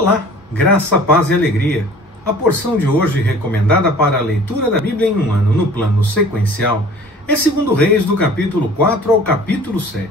Olá, graça, paz e alegria. A porção de hoje recomendada para a leitura da Bíblia em um ano no plano sequencial é 2 Reis do capítulo 4 ao capítulo 7.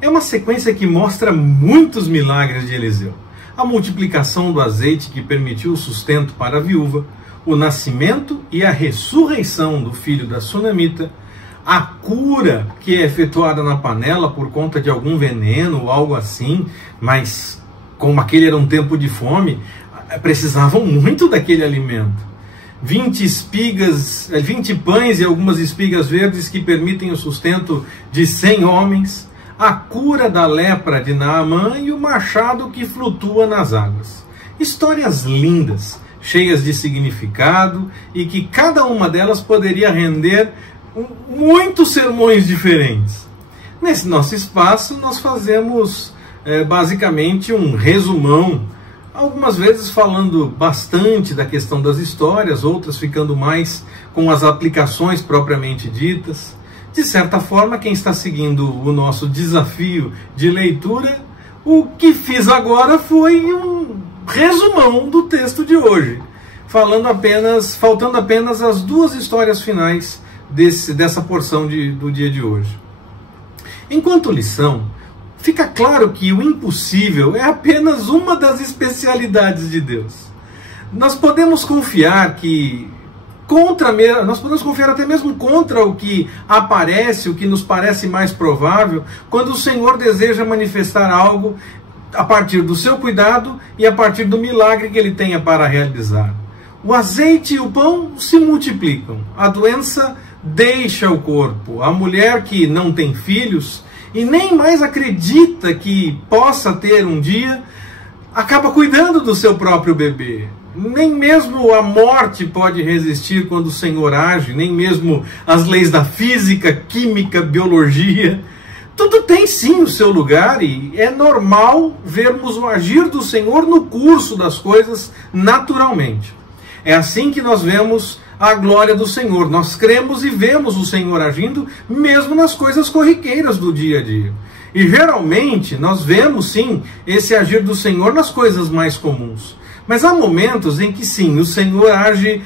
É uma sequência que mostra muitos milagres de Eliseu. A multiplicação do azeite que permitiu o sustento para a viúva, o nascimento e a ressurreição do filho da sunamita, a cura que é efetuada na panela por conta de algum veneno ou algo assim, mas como aquele era um tempo de fome, precisavam muito daquele alimento. 20 pães e algumas espigas verdes que permitem o sustento de 100 homens, a cura da lepra de Naamã e o machado que flutua nas águas. Histórias lindas, cheias de significado e que cada uma delas poderia render muitos sermões diferentes. Nesse nosso espaço nós fazemos basicamente um resumão, algumas vezes falando bastante da questão das histórias, outras ficando mais com as aplicações propriamente ditas. De certa forma, quem está seguindo o nosso desafio de leitura, o que fiz agora foi um resumão do texto de hoje, faltando apenas as duas histórias finais dessa porção do dia de hoje. Enquanto lição, fica claro que o impossível é apenas uma das especialidades de Deus. Nós podemos confiar até mesmo contra o que aparece, o que nos parece mais provável, quando o Senhor deseja manifestar algo a partir do seu cuidado e a partir do milagre que Ele tenha para realizar. O azeite e o pão se multiplicam, a doença deixa o corpo, a mulher que não tem filhos e nem mais acredita que possa ter um dia, acaba cuidando do seu próprio bebê. Nem mesmo a morte pode resistir quando o Senhor age, nem mesmo as leis da física, química, biologia. Tudo tem sim o seu lugar e é normal vermos o agir do Senhor no curso das coisas naturalmente. É assim que nós vemos a glória do Senhor. Nós cremos e vemos o Senhor agindo mesmo nas coisas corriqueiras do dia a dia. E geralmente nós vemos sim esse agir do Senhor nas coisas mais comuns. Mas há momentos em que sim, o Senhor age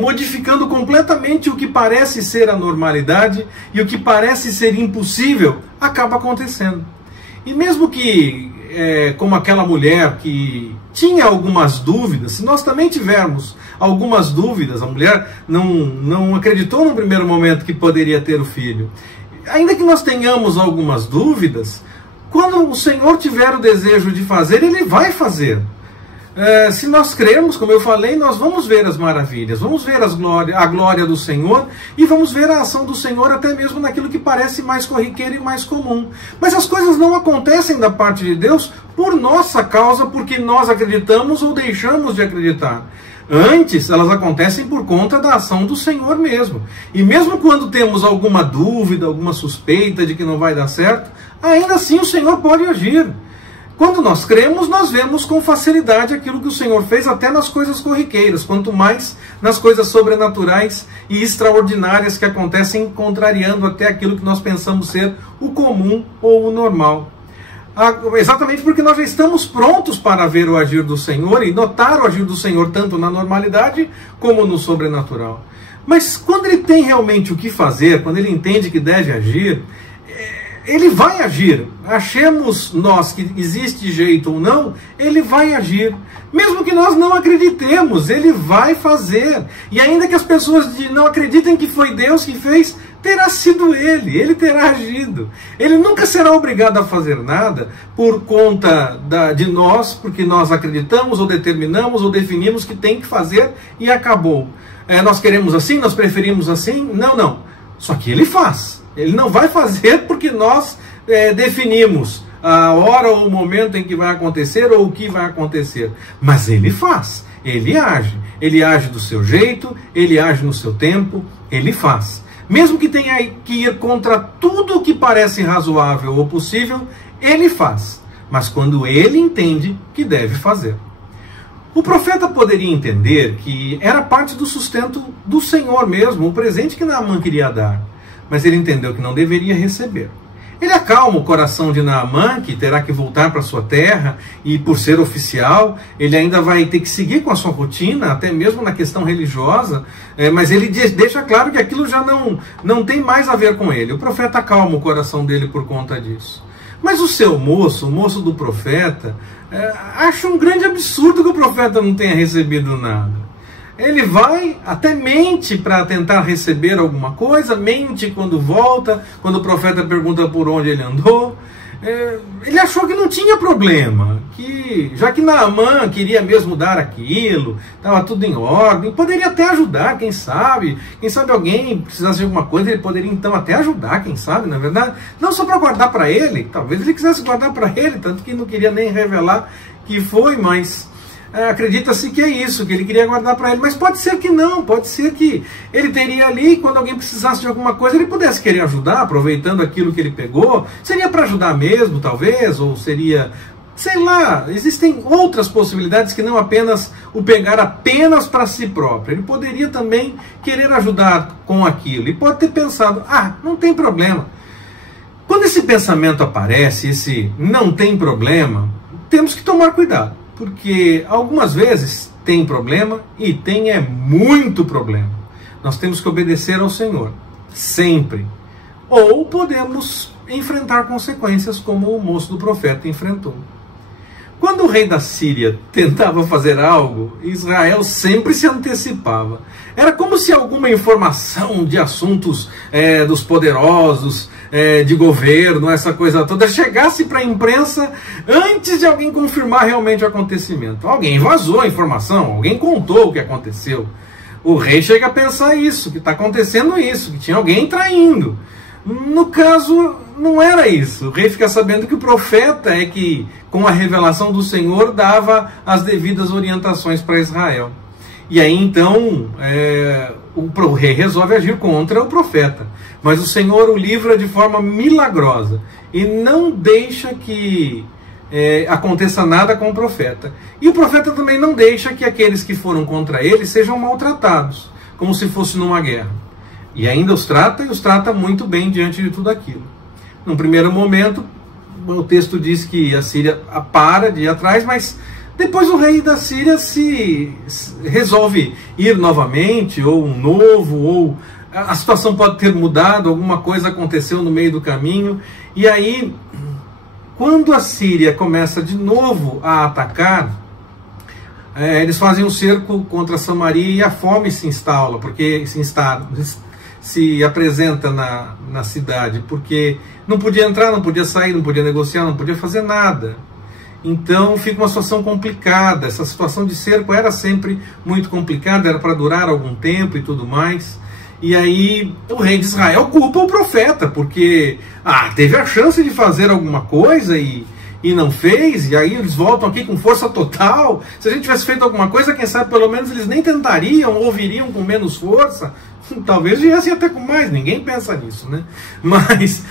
modificando completamente o que parece ser a normalidade e o que parece ser impossível acaba acontecendo. E mesmo que, como aquela mulher que tinha algumas dúvidas, se nós também tivermos algumas dúvidas, a mulher não acreditou no primeiro momento que poderia ter o filho. Ainda que nós tenhamos algumas dúvidas, quando o Senhor tiver o desejo de fazer, Ele vai fazer. Se nós cremos, como eu falei, nós vamos ver as maravilhas, vamos ver a glória do Senhor e vamos ver a ação do Senhor até mesmo naquilo que parece mais corriqueiro e mais comum. Mas as coisas não acontecem da parte de Deus por nossa causa, porque nós acreditamos ou deixamos de acreditar. Antes, elas acontecem por conta da ação do Senhor mesmo. E mesmo quando temos alguma dúvida, alguma suspeita de que não vai dar certo, ainda assim o Senhor pode agir. Quando nós cremos, nós vemos com facilidade aquilo que o Senhor fez até nas coisas corriqueiras, quanto mais nas coisas sobrenaturais e extraordinárias que acontecem, contrariando até aquilo que nós pensamos ser o comum ou o normal. Exatamente porque nós já estamos prontos para ver o agir do Senhor e notar o agir do Senhor tanto na normalidade como no sobrenatural. Mas quando Ele tem realmente o que fazer, quando Ele entende que deve agir, Ele vai agir. Achemos nós que existe jeito ou não, Ele vai agir. Mesmo que nós não acreditemos, Ele vai fazer. E ainda que as pessoas não acreditem que foi Deus que fez, terá sido Ele terá agido. Ele nunca será obrigado a fazer nada por conta de nós, porque nós acreditamos ou determinamos ou definimos que tem que fazer e acabou. Nós queremos assim, nós preferimos assim? Não. Só que Ele faz. Ele não vai fazer porque nós definimos a hora ou o momento em que vai acontecer ou o que vai acontecer. Mas Ele faz, Ele age. Ele age do seu jeito, Ele age no seu tempo, Ele faz. Mesmo que tenha que ir contra tudo o que parece razoável ou possível, Ele faz. Mas quando Ele entende que deve fazer. O profeta poderia entender que era parte do sustento do Senhor mesmo, o presente que Naamã queria dar. Mas ele entendeu que não deveria receber. Ele acalma o coração de Naamã, que terá que voltar para sua terra, e por ser oficial, ele ainda vai ter que seguir com a sua rotina, até mesmo na questão religiosa, mas ele deixa claro que aquilo já não tem mais a ver com ele. O profeta acalma o coração dele por conta disso. Mas o seu moço, o moço do profeta, acha um grande absurdo que o profeta não tenha recebido nada. Ele vai, até mente para tentar receber alguma coisa, mente quando volta, quando o profeta pergunta por onde ele andou. Ele achou que não tinha problema, que já que Naamã queria mesmo dar aquilo, estava tudo em ordem, poderia até ajudar, quem sabe alguém precisasse de alguma coisa, ele poderia então até ajudar, quem sabe, na verdade, não só para guardar para ele, talvez ele quisesse guardar para ele, tanto que não queria nem revelar que foi, mas acredita-se que é isso, que ele queria guardar para ele, mas pode ser que não, pode ser que ele teria ali, quando alguém precisasse de alguma coisa, ele pudesse querer ajudar, aproveitando aquilo que ele pegou, seria para ajudar mesmo, talvez, ou seria, sei lá, existem outras possibilidades que não apenas o pegar apenas para si próprio. Ele poderia também querer ajudar com aquilo, e pode ter pensado, não tem problema. Quando esse pensamento aparece, esse não tem problema, temos que tomar cuidado. Porque algumas vezes tem problema e tem muito problema. Nós temos que obedecer ao Senhor, sempre. Ou podemos enfrentar consequências como o moço do profeta enfrentou. Quando o rei da Síria tentava fazer algo, Israel sempre se antecipava. Era como se alguma informação de assuntos dos poderosos, de governo, essa coisa toda, chegasse para a imprensa antes de alguém confirmar realmente o acontecimento. Alguém vazou a informação, alguém contou o que aconteceu. O rei chega a pensar isso, que está acontecendo isso, que tinha alguém traindo. No caso, não era isso. O rei fica sabendo que o profeta é que, com a revelação do Senhor, dava as devidas orientações para Israel. E aí então o rei resolve agir contra o profeta. Mas o Senhor o livra de forma milagrosa e não deixa que aconteça nada com o profeta. E o profeta também não deixa que aqueles que foram contra ele sejam maltratados, como se fosse numa guerra. E ainda os trata, e os trata muito bem diante de tudo aquilo. Num primeiro momento, o texto diz que a Síria para de ir atrás, mas depois o rei da Síria se resolve ir novamente, ou um novo, ou a situação pode ter mudado, alguma coisa aconteceu no meio do caminho. E aí, quando a Síria começa de novo a atacar, eles fazem um cerco contra Samaria e a fome se instala, porque se apresenta na cidade, porque não podia entrar, não podia sair, não podia negociar, não podia fazer nada. Então fica uma situação complicada. Essa situação de cerco era sempre muito complicada, era para durar algum tempo e tudo mais. E aí o rei de Israel culpa o profeta, porque teve a chance de fazer alguma coisa e não fez, e aí eles voltam aqui com força total. Se a gente tivesse feito alguma coisa, quem sabe pelo menos eles nem tentariam, ou viriam com menos força. Talvez viessem até com mais, ninguém pensa nisso, né? Mas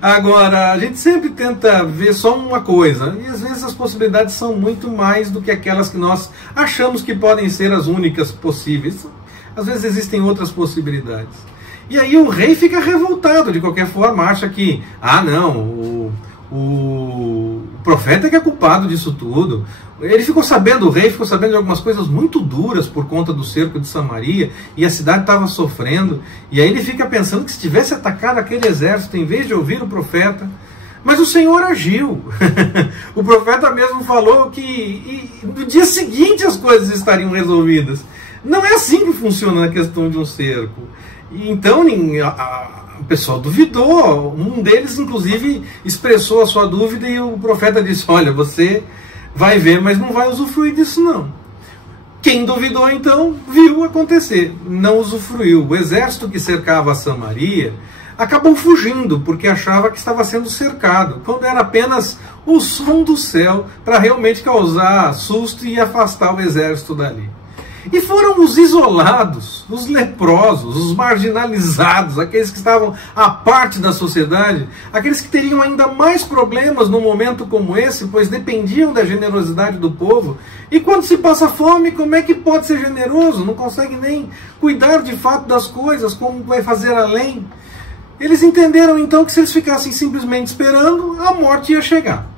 agora, a gente sempre tenta ver só uma coisa, e às vezes as possibilidades são muito mais do que aquelas que nós achamos que podem ser as únicas possíveis. Às vezes existem outras possibilidades. E aí o rei fica revoltado de qualquer forma, acha que, o profeta que é culpado disso tudo. Ele ficou sabendo, o rei ficou sabendo de algumas coisas muito duras por conta do cerco de Samaria, e a cidade estava sofrendo, e aí ele fica pensando que se tivesse atacado aquele exército, em vez de ouvir o profeta, mas o Senhor agiu. O profeta mesmo falou que no dia seguinte as coisas estariam resolvidas. Não é assim que funciona na questão de um cerco. Então o pessoal duvidou, um deles inclusive expressou a sua dúvida e o profeta disse, olha, você vai ver, mas não vai usufruir disso não. Quem duvidou então viu acontecer, não usufruiu. O exército que cercava Samaria acabou fugindo porque achava que estava sendo cercado, quando era apenas o som do céu para realmente causar susto e afastar o exército dali. E foram os isolados, os leprosos, os marginalizados, aqueles que estavam à parte da sociedade, aqueles que teriam ainda mais problemas num momento como esse, pois dependiam da generosidade do povo. E quando se passa fome, como é que pode ser generoso? Não consegue nem cuidar de fato das coisas, como vai fazer além? Eles entenderam então que se eles ficassem simplesmente esperando, a morte ia chegar.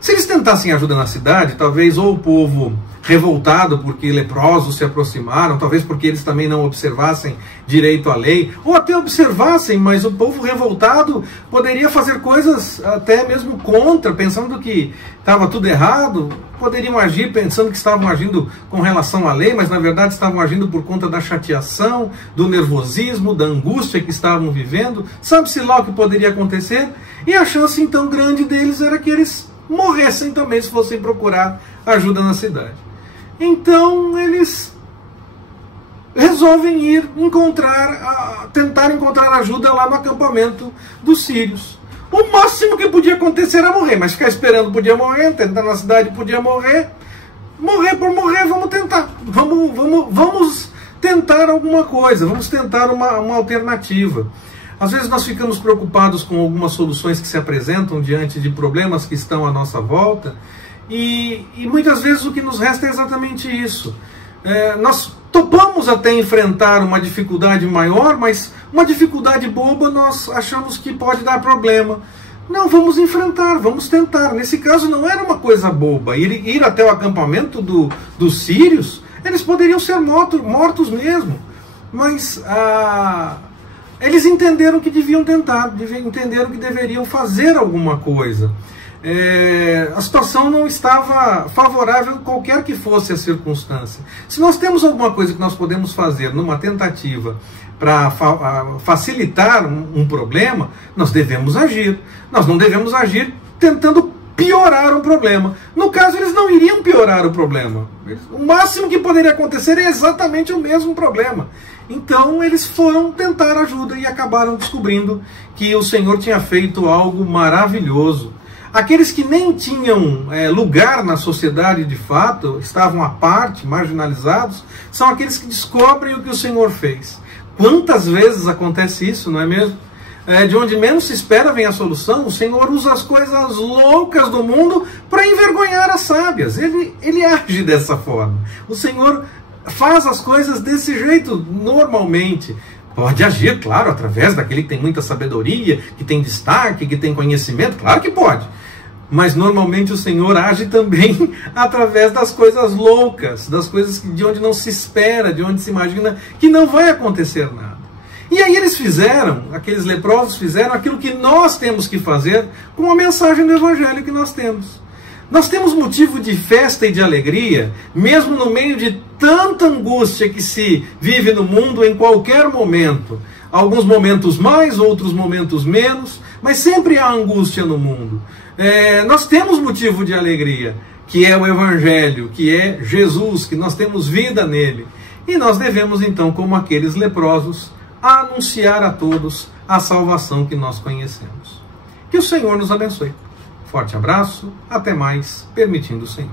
Se eles tentassem ajuda na cidade, talvez ou o povo revoltado porque leprosos se aproximaram, talvez porque eles também não observassem direito à lei, ou até observassem, mas o povo revoltado poderia fazer coisas até mesmo contra, pensando que estava tudo errado, poderiam agir pensando que estavam agindo com relação à lei, mas na verdade estavam agindo por conta da chateação, do nervosismo, da angústia que estavam vivendo, sabe-se lá o que poderia acontecer, e a chance então grande deles era que eles morressem também se fossem procurar ajuda na cidade. Então eles resolvem ir tentar encontrar ajuda lá no acampamento dos sírios. O máximo que podia acontecer era morrer, mas ficar esperando podia morrer, tentar na cidade podia morrer. Morrer por morrer, vamos tentar. Vamos tentar alguma coisa, vamos tentar uma alternativa. Às vezes nós ficamos preocupados com algumas soluções que se apresentam diante de problemas que estão à nossa volta, e muitas vezes o que nos resta é exatamente isso. Nós topamos até enfrentar uma dificuldade maior, mas uma dificuldade boba nós achamos que pode dar problema. Não, vamos enfrentar, vamos tentar. Nesse caso não era uma coisa boba. Ir até o acampamento dos sírios, eles poderiam ser mortos mesmo. Mas eles entenderam que deviam tentar, entenderam que deveriam fazer alguma coisa. A situação não estava favorável, qualquer que fosse a circunstância. Se nós temos alguma coisa que nós podemos fazer numa tentativa para facilitar um problema, nós devemos agir. Nós não devemos agir tentando piorar um problema. No caso, eles não iriam piorar o problema. O máximo que poderia acontecer é exatamente o mesmo problema. Então eles foram tentar ajuda e acabaram descobrindo que o Senhor tinha feito algo maravilhoso. Aqueles que nem tinham lugar na sociedade de fato, estavam à parte, marginalizados, são aqueles que descobrem o que o Senhor fez. Quantas vezes acontece isso, não é mesmo? De onde menos se espera vem a solução. O Senhor usa as coisas loucas do mundo para envergonhar as sábias. Ele age dessa forma. O Senhor faz as coisas desse jeito normalmente. Pode agir, claro, através daquele que tem muita sabedoria, que tem destaque, que tem conhecimento, claro que pode. Mas normalmente o Senhor age também através das coisas loucas, das coisas de onde não se espera, de onde se imagina que não vai acontecer nada. E aí aqueles leprosos fizeram aquilo que nós temos que fazer com a mensagem do Evangelho que nós temos. Nós temos motivo de festa e de alegria, mesmo no meio de tanta angústia que se vive no mundo em qualquer momento. Alguns momentos mais, outros momentos menos, mas sempre há angústia no mundo. Nós temos motivo de alegria, que é o Evangelho, que é Jesus, que nós temos vida nele. E nós devemos então, como aqueles leprosos, anunciar a todos a salvação que nós conhecemos. Que o Senhor nos abençoe. Forte abraço, até mais, permitindo o Senhor.